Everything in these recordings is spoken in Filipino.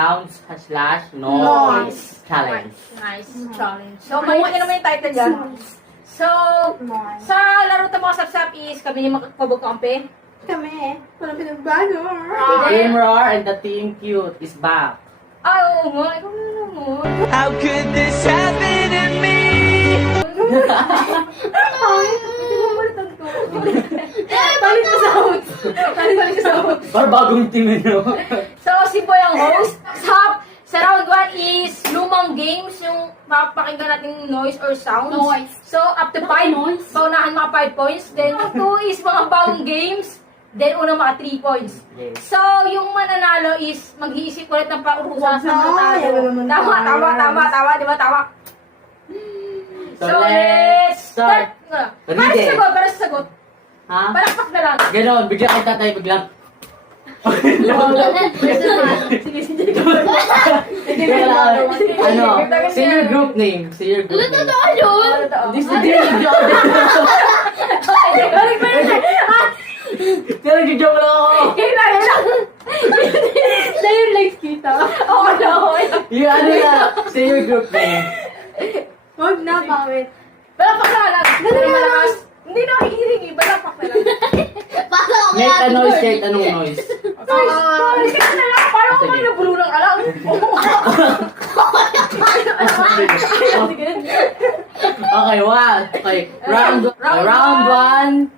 sounds / noise challenge. Nice challenge. So, makuha niyo naman yung title dyan. So, sa laro ng mga sapsap is kami yung magpabagkampi. Kami. Walang pinagbago. Team Roar and the Team Cute is back. Ay, oo nga. Ikaw na naman. How could this happen to me? Balik sa sounds. Balik sa sounds. Parang bagong team no? So, si Boy ang host. Sa round 1 is lumang games, yung mapapakinggan natin noise or sounds. Noise. So, up to 5. Paunahan mga 5 points. Then, 2 is mga bagong games. Then, unang mga 3 points. Yes. So, yung mananalo is mag-iisip ulit ng paurusan sa Wag na, mananalo. yan naman Tama. Di ba tama? So, let's start. Para sa sagot, Ha? Palakpak na lang. Ganon, bigla kay tatay, biglang. Sige. Ano? Say your group name. Say your group name. Totoo yun. This is Nag-joke lang ako. Kailangan. Na yung legs kita. Oo, no. Yung ano na, say your group name. Huwag na, bakit? Palakpak na lang. Malakas. Hindi na makikinig eh. Palakpak na lang. Make a noise kahit anong noise. Sige na lang. Parang ako may nabululang alam. Okay, one. Okay, round one.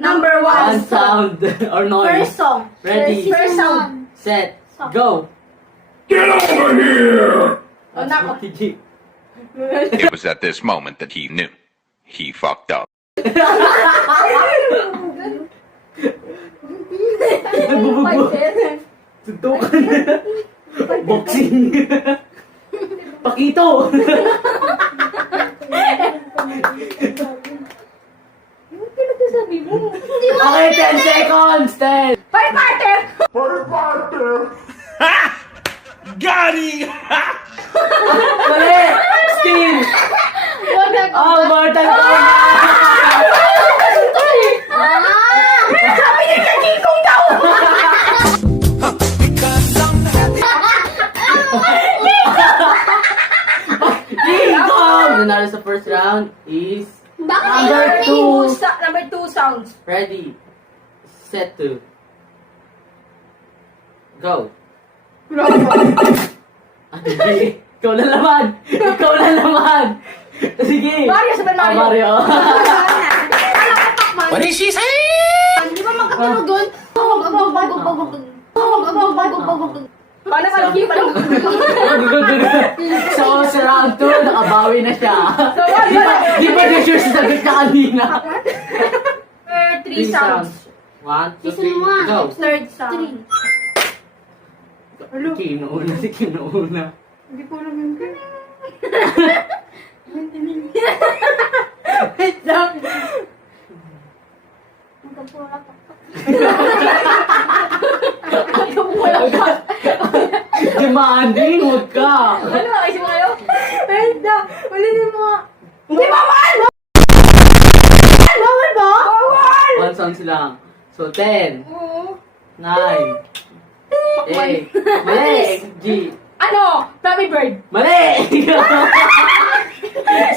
Number 1. One sound or noise. First song. Ready, First sound. set, go. Get over here! Oh, nako. It was at this moment that he knew. He fucked up. Nagbubugo. Tutukan. Boxing. Pakito. Yung pinagsasabi mo. Okay, 10 seconds. 10. Fight partner! Got him! Mali. Still. Oh, Mortal Kombat. Sabi niya kay Kikong daw! King Kong. Nanalo sa first round is number 2. Number 2 sounds. Ready, set to go. Ikaw na naman. Sige. Mario, Super Mario. Mario. What did she say? Di ba magkatulog doon? Paano ka lang pa lang? So, sa round 2, nakabawi na siya. So, Di pa na sure sa sagot na kanina. 3 sounds. 1, 2, 3, go. Third sound. Kinuuna. Hindi ko alam yun. Wait lang. Demanding, huwag ka. Ano ba kayo kayo? Wait na. Ulitin mo. Hindi bawal! Bawal ba? Bawal! 1 sounds lang. So, 10, 9, 8, mali, G. Ano? Flappy Bird. Mali!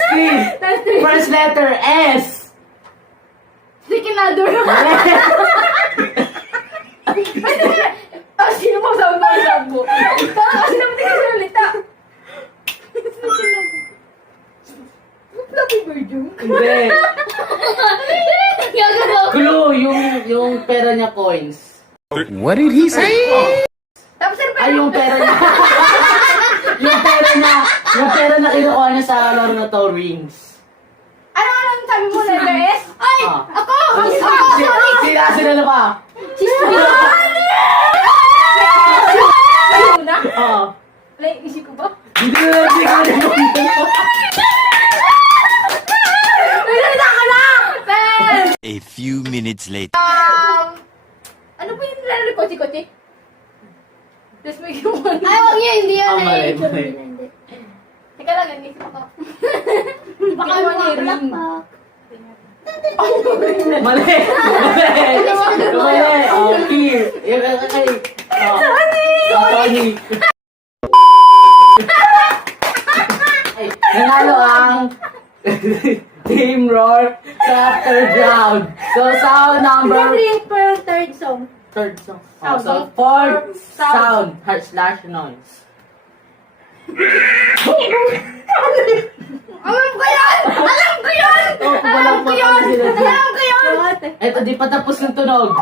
Steve, first letter, S. Chicken ladder. Mali! Sino mo sabi mo? Kasi naman tingin sa salita. Flappy Bird yung. Hindi. Clue, yung pera niya coins. What did he say? Tapos ano pa Ay, yung pera niya. yung pera na kinukuha niya sa laro na to, rings. Ano sabi mo, letter S? Ay! Ah. Ako! Sorry! Sila na ba? May una? Oo. Like, isip ko ba? Hindi ko na. May salita ka na! Ben! A few minutes later. Ano ba yung nilalaro kotse-kotse? Tapos may gumawa. Ay, wag niya. Hindi yan. Mali. Teka lang, nanisip ko. Baka Ginawa niya yung ring. malakpak. Mali! Oh, here. Okay. Oh. Sorry. Ay, nanalo ang Team Roar sa third round. So, sound number... Third song. Third song. Oh, so, fourth sound. Slash noise. Alam ko yan! Alam ko yan! Oh, Alam ko yun! Alam ko yun! Eto, di pa tapos ng tunog.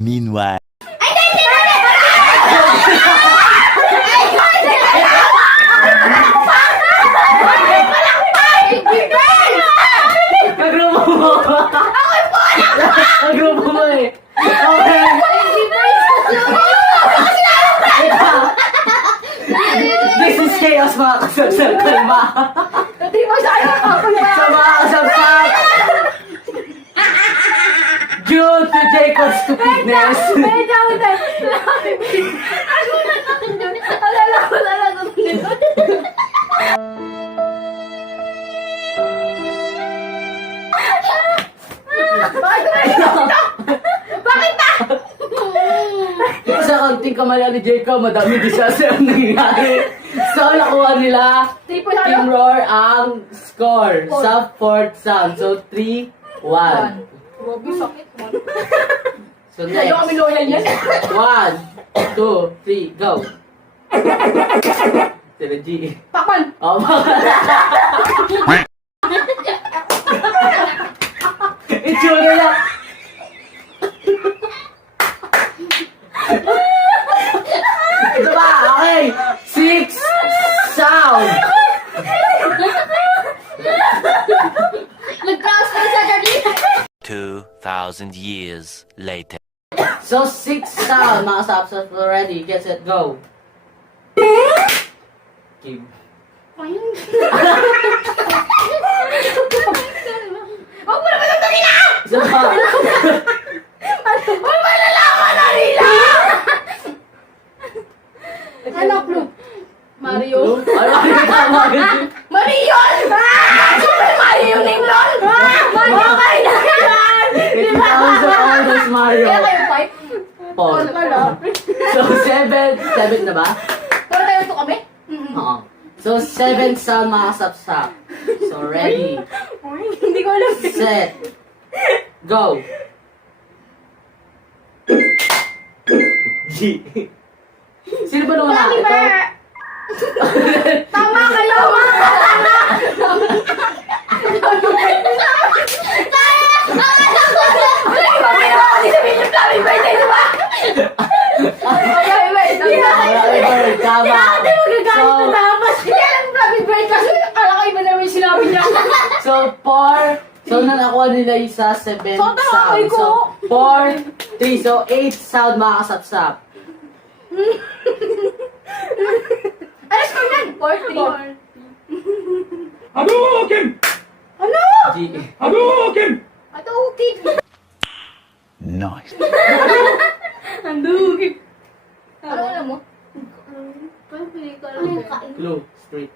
Meanwhile. Nagrupo mo. Nagrupo mo eh. Okay. This is chaos mga kasabsab. Kalma. Hindi mo sa'yo. So mga kasabsab. Due to Jacob's stupidness. Sa kaunting kamala ni Jacob, madami disaster ang nangyayari. So, nakuha nila Team Roar ang score sa fourth sound. So, 3-1. Grabe, sakit mo. So, Kaya kami loyal yan. 1, 2, 3, go! Sila G. Pakman! Oh, itsura lang. Ito ba? Okay. 6 sound. Nag-cross ka sa Charlie. 2,000 years later. So, 6 sound. Mga subsets already. Get set, go. Kim. Ayun. Huwag mo naman ang kanina! Isa pa. Huwag mo nalaman na nila! Ano, clue? Mario. Ano yung tama agad? Marion! Super Mario yung name nun! Mario kayo na yan! It counts the oldest Mario. Kaya kayo fight? Paul. So, 7 na ba? Pero tayo ito kami? Oo. So, 7 sound mga sapsap. So, ready, Hindi ko alam. set, go. G. Sino ba nung Mami ito? Bear! Tama kayo! Wait, tama. So, 4. So, nanakuha nila yung sa 7 So, sound. tama ko. So, 4, 3. So, 8 sound mga kasapsap. Alas ko yan! 4-3. Hadouken! Ano? G. Hadouken! Ato, okay. Nice. Andugin. Ano alam mo? Parang pili ko alam. Clue, straight.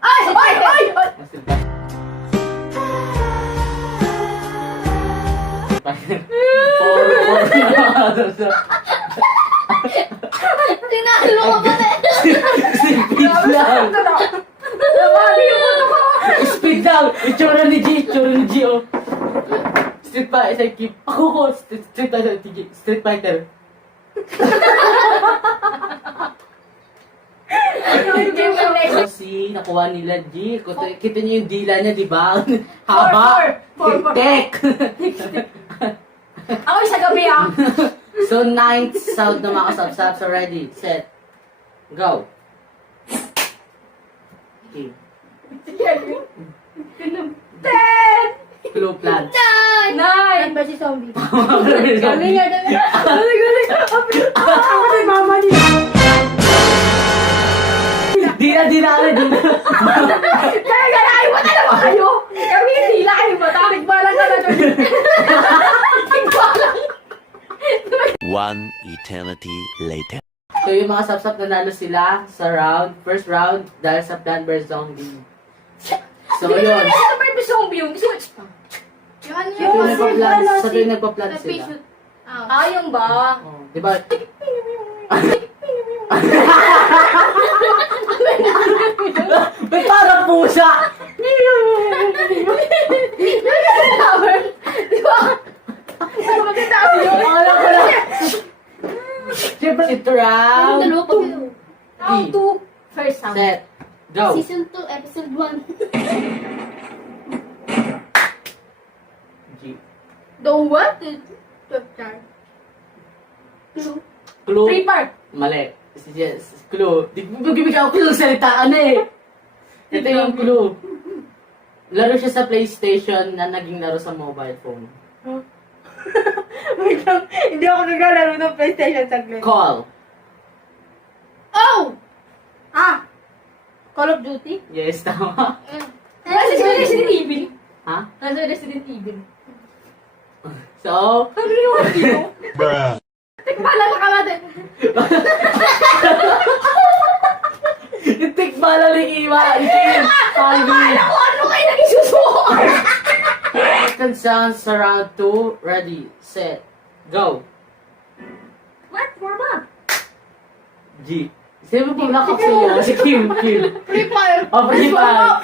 Ay! Ay! Ay! Ay! Masin ba? Tinalo ko ba na? Speed lang. Sabi yung puto ko! Speed lang. Itsura ni G. Itsura ni G, oh. Street Fighter. Ako ko. Street Fighter. Street Fighter. So, nakuha nila G. Kita niyo yung dila niya, di ba? Haba. Four. Tek. Ako yung sa gabi ah! So, 9th sound na mga kasapsap. So, ready, set, go. Okay. 10! Clue plan. Nine! Ba si zombie? Galing nga daw. Galing. Ako si mama niya. Di na. Kaya ganahin mo na naman kayo! Kami hindi lang kayo ba? Tigbalang ka na doon! Tigbalang! eternity later. So yung mga sapsap nanalo sila sa first round dahil sa Plant vs. Zombie. So Hindi yun. naman sa purpose zombie yung kasi Yan Sa tuwing nagpa-plant, sa tuwing nagpa-plant Sa sila. patient. Ayun ba? Oh, di ba? May parang pusa! Di ba? Ano maganda yun? Alam ko na. Siyempre, ito round. Dalawa pa kayo. Round 2, first round. Set. Go. Season 2, episode 1. G. Don't what? Clue. Free part. Mali. Yes, clue. Di mo bibigyan ako ng salitaan eh. Ito yung clue. Laro siya sa PlayStation na naging laro sa mobile phone. Wait lang, hindi ako naglalaro ng PlayStation saglit. Call. Oh! Call of Duty? Yes, tama. Nasa Resident Evil. Ha? Nasa Resident Evil. So, Ano yung yun? Bruh. Tikbala ka natin. itik bala ng iwa. Itik. Hungry. Ano kayo naging susukan? Second sound sa round 2. Ready, set, go. What? Warm up. G. Sino po nakap sa'yo? Si Kim. Free fire. Oh, Free Let's warm Fire. up.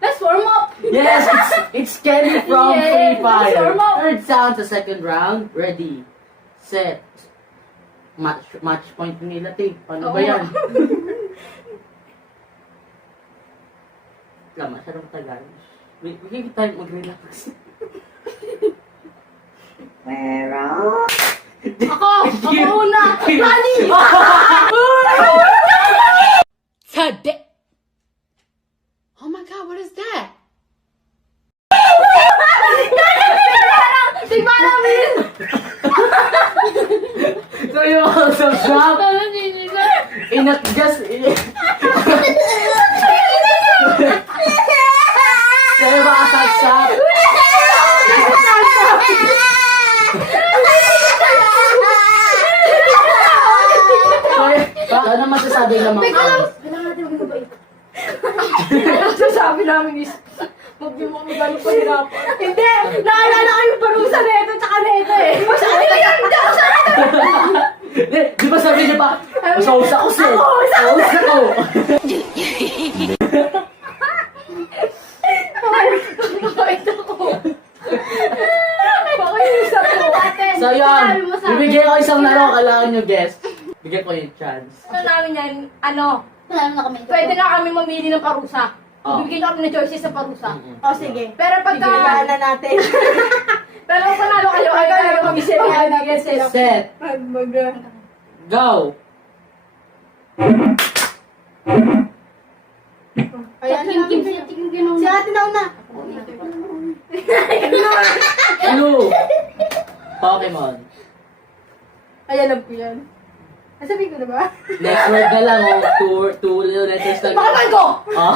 Let's warm up. Yes, it's Kenny from Yeah, Free Fire. let's warm up. Third sound sa second round. Ready, set. Match point nila, Tig. Paano ba Oo. yan? Wala, masyadong matagal. Wait tayo mag-relax. Ako una. Kali. Sabi! Oh my god, what is that? Tigba namin. So yung mga subscribe, inat just... So yung mga subscribe, so ano masasabi ng mga fans? Sasabi namin is, huwag niyo mo kami gano'ng pahirapan. Hindi! Naalala ko yung parusa na ito tsaka na ito eh. Masabi ko yan! Hindi ako sanay! Di ba sabi niya pa, masausa ko sir. Masausa ko. Bakit ako? Bakit yung isa ko? So yun, bibigyan ko isang laro, kailangan nyo guess. Bigyan ko yung chance. Ano namin yan? Ano? Wala na kami. Pwede na kami mamili ng parusa. Oh. Bibigyan nyo kami ng choices sa parusa. Oh, sige. Pero pagka... Bigyan na natin. Pero kung panalo kayo, ay kayo mag-isip kayo nag-guess. Set, go. Ayan, Kim, si ate na una. Clue. Pokemon. Ayan, alam ko yan. Nasabi ko na ba? Next word na lang, oh. Two letters lang. Pokemon Go! Oh.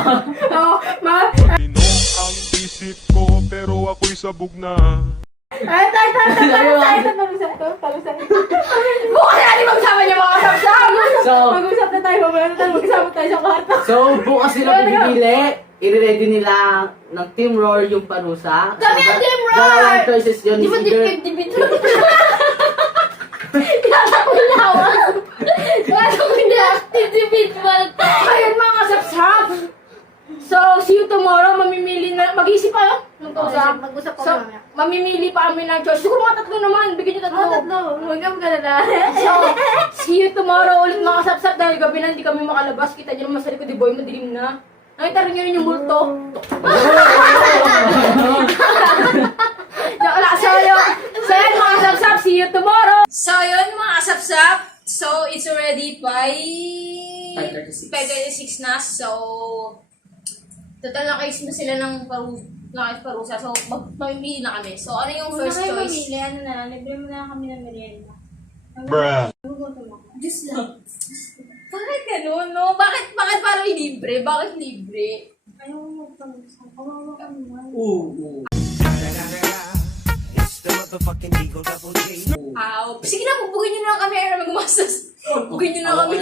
Oo, ma. Pino ang isip ko pero ako'y sabog na. Ay, parusa. Bukas na natin mag-usama niyo mga kapsam! So, Mag-usap na tayo, mamaya na tayo, mag-usap tayo sa kwarto. so bukas sila bibili. I-ready nila ng Team Roar yung parusa. Kami ang Team Roar! Dalawang choices yun. Di ba Is either- dipid? Tinatapon na ako. Tinatapon na individual to. Ayun mga kasapsap. So, see you tomorrow. Mamimili na. Mag-isip pa ng kausap. Mag-usap pa So, mamaya. mamimili pa kami ng choice. Siguro mga tatlo naman. Bigyan nyo tatlo. Tatlo. Huwag kang galala. So, see you tomorrow ulit mga kasapsap. Dahil gabi na hindi kami makalabas. Kita nyo naman sa likod ni Boy. Madilim na. Nakita rin nyo rin yung multo. So yun mga kasapsap, see you tomorrow! So yun mga kasapsap, so it's already by 5:36 na, so total nakais na sila ng parusa, so mamimili na kami. So ano yung first choice? Ano na, libre mo na kami ng merienda. Bruh. Diyos lang. Bakit ganun, no? Bakit parang libre? Bakit libre? Ayaw mo magparusa. Kawawa ka naman. Ooh. Sige na, bubugin nyo na kami. Ayaw namin gumastos. Bubugin nyo na kami.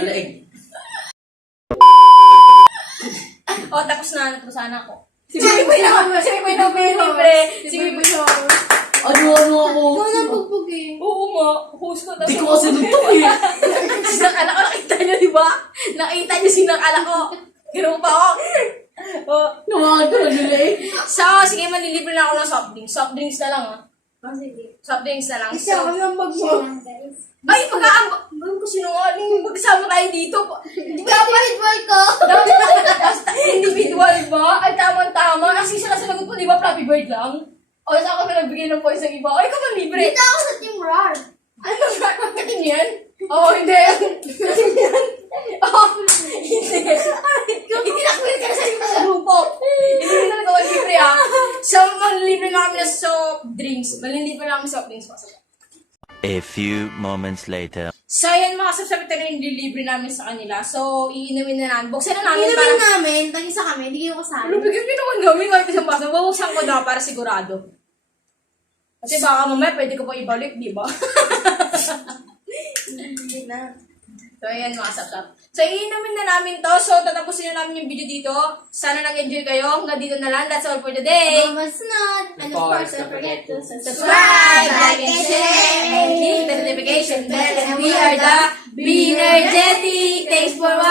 Tapos na. Sana ako. Si Mipoy na libre. Si Mipoy na. Ano ako? Ikaw na bubugin. Oo nga. Host ko. Di ko kasi nutok eh. Sinakala ko, nakita nyo, di ba? Nakita nyo sinakala ko. Ganun pa ako. Nawagan nila eh. So, sige, malilibre na ako ng soft drinks. Soft drinks na lang, Sige. Soft drinks na lang. Kasi ako yung bag mo. Ay, pagkaambag ko sinungaling. Magkasama tayo dito. Hindi ba? Individual ko. Individual ba? Ay, tama-tama. Kasi sila sinagot mo, di ba? Flappy Bird lang. O, sa ako na nagbigay ng points ng iba. Ay, ikaw ba libre? Dito ako sa Team Rar. Ano ba? Katin yan? Oo, hindi. Katin yan? Oo, hindi. Hindi na-quit ka sa grupo. Hindi na nagawa libre, So, malilibre na kami ng soft drinks. Malilibre na kami ng soft drinks. A few moments later. So, yan mga subscribe na yung delivery namin sa kanila. So, iinumin na namin. Buksan na namin Inumin namin. Tag-isa kami. Hindi kayo kasali. Ano, bigyan mo naman kami kahit isang baso. Bubuksan ko na para sigurado. Kasi baka mamaya pwede ko pa ibalik, di ba? Hindi na. So, ayan mga subscribe. So, iinumin na namin to. So, tatapusin na namin yung video dito. Sana nag-enjoy kayo. Hanggang dito na lang. That's all for today. Mama Snot. And of course, don't forget to Subscribe, like, and share, and hit the notification bell. And we are the Be Energetic. Thanks for watching.